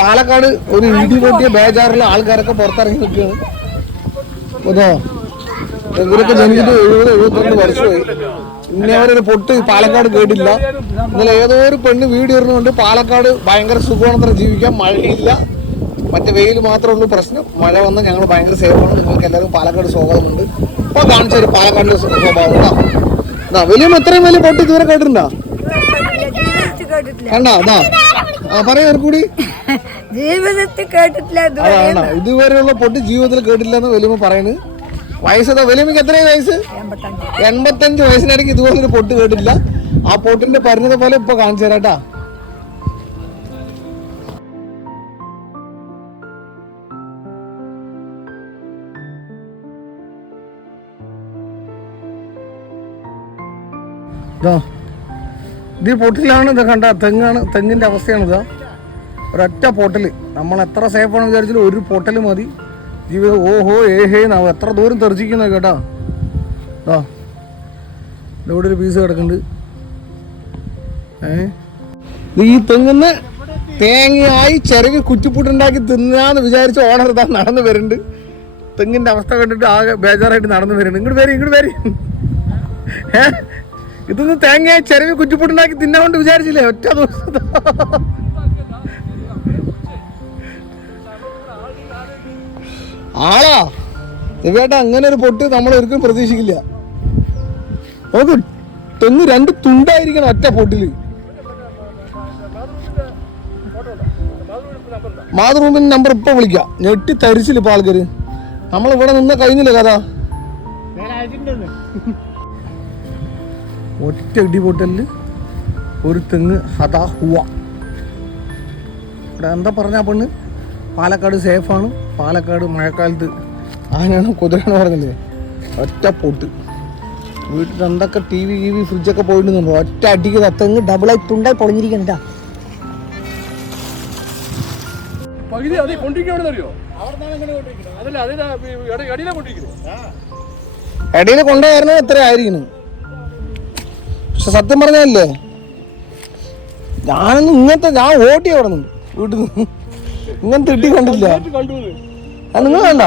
പാലക്കാട് ഒരു ഇടി പൊട്ടിയ ബേജാറുള്ള ആൾക്കാരൊക്കെ പുറത്തിറങ്ങി നിൽക്കുകയാണ്. അതോ ഇവരൊക്കെ ജനിച്ചിട്ട് 70-72 വർഷമായി. ഇന്നേ അവരൊരു പൊട്ട് പാലക്കാട് കേട്ടില്ല. ഇന്നലെ ഏതോ ഒരു പെണ്ണ് വീട് ഇടുന്നുണ്ട് പാലക്കാട് ഭയങ്കര സുഖമാണത്ര ജീവിക്കാം, മഴയില്ല, മറ്റേ വെയിൽ മാത്രമേ ഉള്ളൂ പ്രശ്നം. മഴ വന്നാൽ ഞങ്ങൾ ഭയങ്കര സേഫാണ്, നിങ്ങൾക്ക് എല്ലാവരും പാലക്കാട് സ്വാഗതമുണ്ട്. അപ്പോൾ കാണിച്ചൊരു പാലക്കാടിന്റെ സ്വഭാവം കേട്ടോ. വലിയ എത്രയും വലിയ പൊട്ട് ഇതുവരെ കേട്ടിട്ടുണ്ടോ? കണ്ടോ അതാ പറയാ കൂടി ജീവിതത്തിൽ കേട്ടിട്ടില്ല. അതാണ് ഇതുവരെയുള്ള പൊട്ട് ജീവിതത്തിൽ കേട്ടില്ല എന്ന് വലിയ പറയുന്നത്. വയസ്സതാ വലിയമ്മക്ക് എത്രയും വയസ്സ്? 85 വയസ്സിനിടയ്ക്ക് ഇതുപോലൊരു പൊട്ട് കേട്ടില്ല. ആ പൊട്ടിന്റെ പരിണത പോലെ ഇപ്പൊ കാണിച്ചു തരാട്ടാ. ഇത് പൊട്ടിലാണ്. ഇത് കണ്ട തെങ്ങാണ്, തെങ്ങിന്റെ അവസ്ഥയാണ് ഇതാ. ഒരൊറ്റ പൊട്ടല്. നമ്മൾ എത്ര സേഫാണെന്ന് വിചാരിച്ചാലും ഒരു പൊട്ടല് മതി ജീവിതം. ഓഹോ ഏഹേ നാവും എത്ര ദൂരം തെറിച്ചിക്കുന്നത് കേട്ടാ. ഇവിടെ ഒരു പീസ് കിടക്കുന്നുണ്ട്. ഈ തെങ്ങിന്ന് തേങ്ങയായി ചിരകി കുറ്റിപ്പുട്ടുണ്ടാക്കി തിന്നാന്ന് വിചാരിച്ച് ഓണർ ഇതാ നടന്നു വരുന്നുണ്ട്. തെങ്ങിന്റെ അവസ്ഥ കണ്ടിട്ട് ആകെ ബേജാറായിട്ട് നടന്നു വരുന്നുണ്ട്. ഇങ്ങോട്ട് വരി ഇതൊന്ന് തേങ്ങയായി ചിരകി കുറ്റിപ്പുട്ടുണ്ടാക്കി തിന്നാൻ കൊണ്ട് വിചാരിച്ചില്ലേ ഒറ്റ ദിവസം. ആളാ ഇവേട്ട അങ്ങനെ ഒരു പൊട്ട് നമ്മൾ ഒരിക്കലും പ്രതീക്ഷിക്കില്ല. നമുക്ക് തെങ്ങ് 2 തുണ്ടായിരിക്കണം ഒറ്റ പൊട്ടില്. മാതൃഭൂമിന്റെ നമ്പർ ഇപ്പൊ വിളിക്കാം. ഞെട്ടി തരിച്ചില്ല ഇപ്പൊ ആൾക്കാര്. നമ്മളിവിടെ നിന്ന കഴിഞ്ഞില്ല കഥ. ഒറ്റ ഇടി പൊട്ടലില് ഒരു തെങ്ങ് ഹതാ ഹുവ. ഇവിടെ എന്താ പറഞ്ഞ പെണ്ണ് പാലക്കാട് സേഫാണ്, പാലക്കാട് മഴക്കാലത്ത് ആനയാണ് കുതിരാണ് പറഞ്ഞില്ലേ. ഒറ്റ പൊട്ട്. വീട്ടിൽ എന്തൊക്കെ ടി വി ഫ്രിഡ്ജൊക്കെ പോയിട്ടുണ്ടോ ഒറ്റ അടിക്ക് തെങ്ങ് ഡബിളായി തുണ്ടായി പൊളിഞ്ഞിരിക്കണ്ട. ഇടയിൽ കൊണ്ടുപോയിരുന്നത് എത്ര ആയിരിക്കണം. പക്ഷെ സത്യം പറഞ്ഞല്ലേ ഞാനൊന്നും ഇങ്ങനത്തെ ഞാൻ ഓട്ടി അവിടെ നിന്ന് വീട്ടിൽ നിന്ന് ഇങ്ങനത്തെ ഇട്ടി കണ്ടില്ല. നിങ്ങൾ കണ്ട